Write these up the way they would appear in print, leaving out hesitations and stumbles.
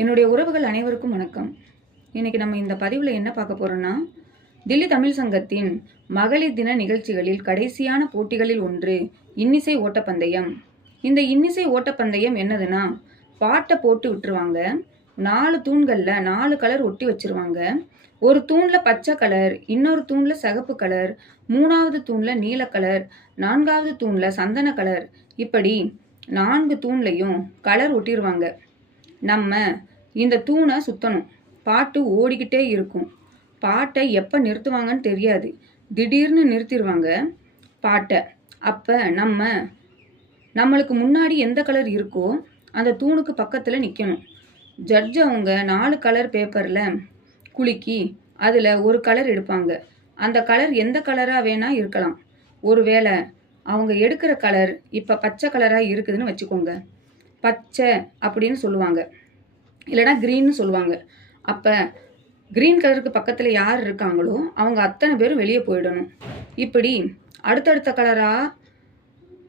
என்னுடைய உறவுகள் அனைவருக்கும் வணக்கம். இன்னைக்கு நம்ம இந்த பதிவில் என்ன பார்க்க போறோம்னா, தில்லி தமிழ் சங்கத்தின் மகளிர் தின நிகழ்ச்சிகளில் கடைசியான போட்டிகளில் ஒன்று இன்னிசை ஓட்டப்பந்தயம். இந்த இன்னிசை ஓட்டப்பந்தயம் என்னதுன்னா, பாட்டை போட்டு விட்டுருவாங்க. 4 தூண்களில் 4 கலர் ஒட்டி வச்சிருவாங்க. ஒரு தூணில் பச்சை கலர், இன்னொரு தூணில் சிகப்பு கலர், 3வது தூணில் நீல கலர், 4வது தூணில் சந்தன கலர், இப்படி 4 தூண்லையும் கலர் ஒட்டிடுவாங்க. நம்ம இந்த தூணை சுற்றணும். பாட்டு ஓடிக்கிட்டே இருக்கும். பாட்டை எப்போ நிறுத்துவாங்கன்னு தெரியாது. திடீர்னு நிறுத்திடுவாங்க பாட்டை. அப்போ நம்மளுக்கு முன்னாடி எந்த கலர் இருக்கோ அந்த தூணுக்கு பக்கத்தில் நிற்கணும். ஜட்ஜ் அவங்க 4 கலர் பேப்பரில் குலுக்கி அதில் ஒரு கலர் எடுப்பாங்க. அந்த கலர் எந்த கலராக வேணால் இருக்கலாம். ஒருவேளை அவங்க எடுக்கிற கலர் இப்போ பச்சை கலராக இருக்குதுன்னு வச்சுக்கோங்க. பச்சை அப்படின்னு சொல்லுவாங்க, இல்லைனா க்ரீன்னு சொல்லுவாங்க. அப்போ க்ரீன் கலருக்கு பக்கத்தில் யார் இருக்காங்களோ அவங்க அத்தனை பேரும் வெளியே போயிடணும். இப்படி அடுத்தடுத்த கலராக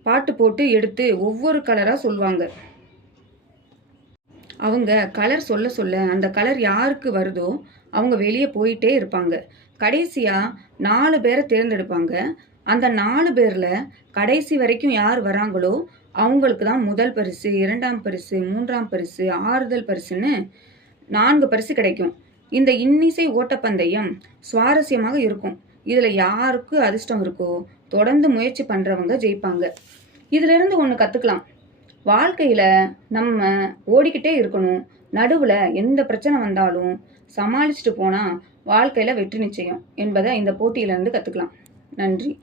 பாட்டு போட்டு எடுத்து ஒவ்வொரு கலராக சொல்லுவாங்க. அவங்க கலர் சொல்ல சொல்ல அந்த கலர் யாருக்கு வருதோ அவங்க வெளியே போயிட்டே இருப்பாங்க. கடைசியாக 4 பேரை தேர்ந்தெடுப்பாங்க. அந்த 4 பேரில் கடைசி வரைக்கும் யார் வராங்களோ அவங்களுக்கு தான் முதல் பரிசு, 2ஆம் பரிசு, 3ஆம் பரிசு, ஆறுதல் பரிசுன்னு 4 பரிசு கிடைக்கும். இந்த இன்னிசை ஓட்டப்பந்தயம் சுவாரஸ்யமாக இருக்கும். இதில் யாருக்கு அதிர்ஷ்டம் இருக்கோ தொடர்ந்து முயற்சி பண்ணுறவங்க ஜெயிப்பாங்க. இதிலிருந்து ஒன்று கற்றுக்கலாம். வாழ்க்கையில் நம்ம ஓடிக்கிட்டே இருக்கணும். நடுவில் எந்த பிரச்சனை வந்தாலும் சமாளிச்சுட்டு போனால் வாழ்க்கையில் வெற்றி நிச்சயம் என்பதை இந்த போட்டியிலேருந்து கற்றுக்கலாம். நன்றி.